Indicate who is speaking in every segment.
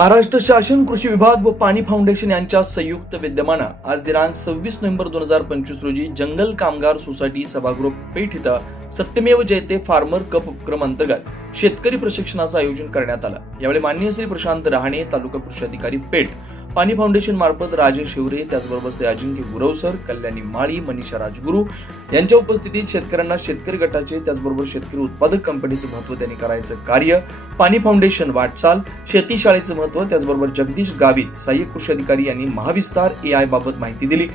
Speaker 1: महाराष्ट्र शासन कृषी विभाग व पाणी फाउंडेशन यांच्या संयुक्त विद्यमानं आज दिनांक सव्वीस नोव्हेंबर दोन हजार पंचवीस रोजी जंगल कामगार सोसायटी सभागृह पेठ इथं सत्यमेव जयते फार्मर कप उपक्रम अंतर्गत शेतकरी प्रशिक्षणाचं आयोजन करण्यात आलं. यावेळी माननीय श्री प्रशांत रहाणे तालुका कृषी अधिकारी पेठ पाणी फाउंडेशन मार्फत राजेश शिवरे त्याचबरोबर श्री अजिंक्य गुरवसर कल्याणी माळी मनीषा राजगुरू यांच्या उपस्थितीत शेतकऱ्यांना शेतकरी गटाचे त्याचबरोबर शेतकरी उत्पादक कंपनीचे महत्त्व त्यांनी करायचं कार्य. पाणी फाउंडेशन वाटचाल शेती शाळेचं महत्त्व त्याचबरोबर जगदीश गावित सहाय्यक कृषी अधिकारी यांनी महाविस्तार ए आय बाबत माहिती दिली.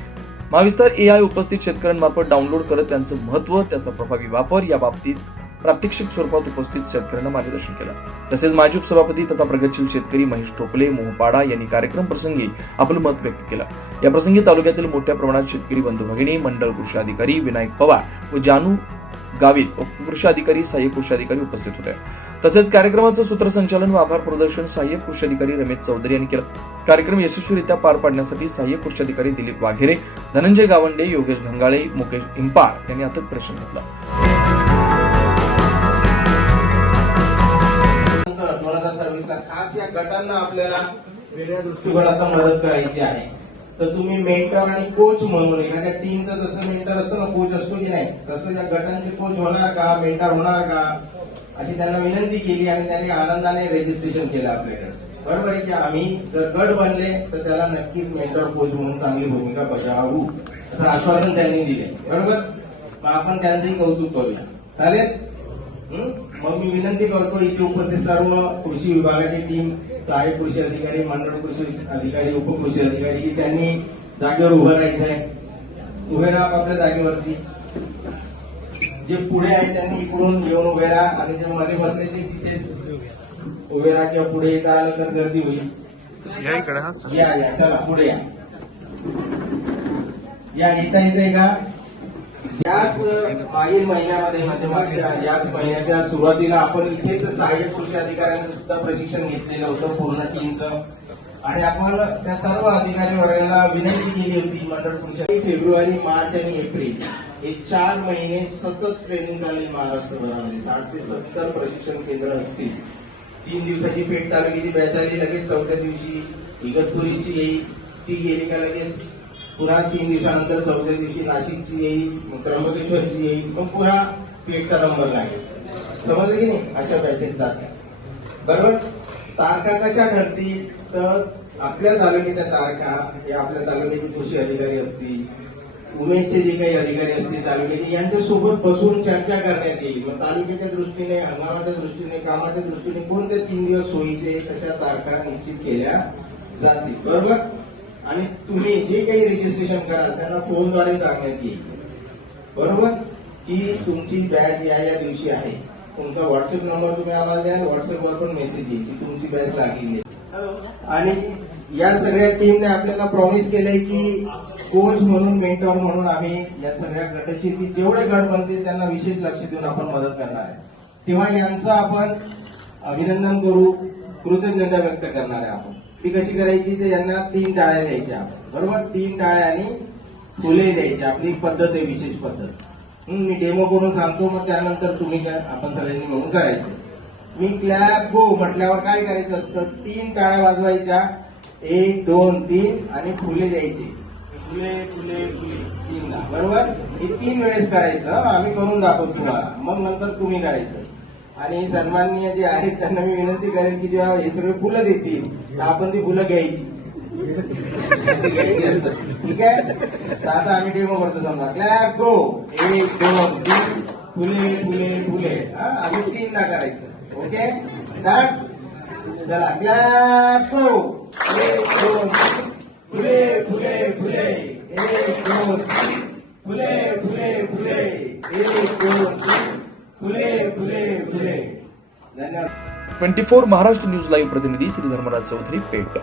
Speaker 1: महाविस्तार ए आय उपस्थित शेतकऱ्यांमार्फत डाउनलोड करत त्यांचं महत्त्व त्याचा प्रभावी वापर या बाबतीत प्रात्यक्षिक स्वरूपात उपस्थित शेतकऱ्यांना मार्गदर्शन केलं. तसेच माजी उपसभापती तथा प्रगतशील शेतकरी महेश टोपले मोहपाडा यांनी कार्यक्रम प्रसंगी आपलं मत व्यक्त केलं. या प्रसंगी तालुक्यातील मोठ्या प्रमाणात शेतकरी बंधू भगिनी मंडळ कृषी अधिकारी विनायक पवार व जानू गावित कृषी अधिकारी सहाय्यक कृषी अधिकारी उपस्थित होते. तसेच कार्यक्रमाचं सूत्रसंचालन व आभार प्रदर्शन सहाय्यक कृषी अधिकारी रमेश चौधरी यांनी केलं. कार्यक्रम यशस्वीरित्या पार पाडण्यासाठी सहाय्यक कृषी अधिकारी दिलीप वाघेरे धनंजय गावंडे योगेश घंगाळे मुकेश इंपाळ यांनी अथक परिश्रम घेतला.
Speaker 2: दोन खास या गटांना आपल्याला वेगळ्या दृष्टिकोनातून मदत करायची आहे. तर तुम्ही मेंटर आणि कोच म्हणून एखाद्या टीमचं जसं मेंटर असतो ना कोच असतो की नाही तसं या गटांचे कोच होणार का मेंटर होणार का? अशी त्यांना विनंती केली आणि त्यांनी आनंदाने रेजिस्ट्रेशन केलं आपल्याकडे. बरोबर आहे की आम्ही जर गट बनले तर त्याला नक्कीच मेंटर कोच म्हणून चांगली भूमिका बजावू असं आश्वासन त्यांनी दिले. बरोबर? मग आपण त्यांचंही कौतुक करूया. चालेल? मग मी विनंती करतो इथे उपस्थित सर्व कृषी विभागाची टीम सहाय्यक कृषी अधिकारी मंडळ कृषी अधिकारी उपकृषी अधिकारी की त्यांनी जागेवर उभं राहायचं आहे उभे राहा आपल्या जागेवरती. जे पुढे आहे त्यांनी इकडून येऊन उभे राहा आणि जे मध्ये बसले ते तिथेच उभे राहा किंवा पुढे येता आलं तर गर्दी होईल.
Speaker 3: या
Speaker 2: या चला पुढे या. या इथं येते का याच मागील महिन्यामध्ये म्हणजे मागच्या याच महिन्याच्या सुरुवातीला आपण इथेच सहाय्यक कृषी अधिकाऱ्यांना सुद्धा प्रशिक्षण घेतलेलं होतं पूर्ण टीमचं. आणि आपण त्या सर्व अधिकारी वर्गाला विनंती केली होती मंडळ कृषी फेब्रुवारी मार्च आणि एप्रिल हे चार महिने सतत ट्रेनिंग झाली महाराष्ट्रभरामध्ये साठ ते सत्तर प्रशिक्षण केंद्र असतील. तीन दिवसाची पेठ तालुक्याची बॅच आली लगेच चौथ्या दिवशी इगतपुरीची येईल. ती गेली का लगेच? पुन्हा तीन दिवसानंतर चौथ्या दिवशी नाशिकची येईल मग त्र्यंबकेश्वरची येईल मग पुन्हा पेटचा नंबर लागेल. समजलं की नाही? अशा पॅसेज जातात बरोबर? तारखा कशा ठरतील? तर आपल्या तालुक्याच्या तारखा हे आपल्या तालुक्याचे कृषी अधिकारी असतील उमेदचे जे काही अधिकारी असतील तालुक्याचे यांच्यासोबत बसून चर्चा करण्यात येईल. मग तालुक्याच्या दृष्टीने हंगामाच्या दृष्टीने कामाच्या दृष्टीने कोणते तीन दिवस सोयीचे कशा तारखा निश्चित केल्या जातील. बरोबर? आणि तुम्ही जे काही रजिस्ट्रेशन कराल त्यांना फोनद्वारे सांगण्यात येईल. बरोबर? की तुमची बॅच या या दिवशी आहे. तुमचा व्हॉट्सअप नंबर तुम्ही आम्हाला द्याल व्हॉट्सअपवर पण मेसेज येईल की तुमची बॅच लागली आणि या सगळ्या टीमने आपल्याला प्रॉमिस केलंय की कोच म्हणून मेंटॉर म्हणून आम्ही या सगळ्या गटशेती जेवढे गट बनतील त्यांना विशेष लक्ष देऊन आपण मदत करणार आहे. तेव्हा यांचं आपण अभिनंदन करू. कृतज्ञता व्यक्त करणार आहे आपण. ती कशी करायची? ते यांना तीन टाळ्या द्यायच्या. बरोबर? तीन टाळ्या आणि फुले द्यायची. आपली एक पद्धत आहे विशेष पद्धत. मी डेमो करून सांगतो मग त्यानंतर तुम्ही काय आपण सगळ्यांनी म्हणून करायचं. मी क्लॅप गो हो म्हटल्यावर काय करायचं असतं? तीन टाळ्या वाजवायच्या. एक दोन तीन आणि फुले द्यायची. फुले फुले फुले. तीनला. बरोबर? हे तीन वेळेस करायचं. आम्ही करून दाखवतो तुम्हाला. मग नंतर तुम्ही करायचं. आणि सन्माननीय जे आहेत त्यांना मी विनंती करेन की जेव्हा हे सगळे फुलं देतील तर आपण ती फुलं घ्यायची. ठीक आहे? तर आता आम्ही डेमो करतो समजा क्लॅप गो एक दोन तीन. फुले फुले फुले. हा आम्ही तीनदा करायचं ओके स्टार्ट चला. क्लॅप गो एक दोन फुले फुले फुले. एक दोन फुले फुले फुले. एक दोन तीन फुले फुले फुले धन्यवाद
Speaker 1: twenty four Maharashtra news live प्रतिनिधी श्री धर्मराज चौधरी पेट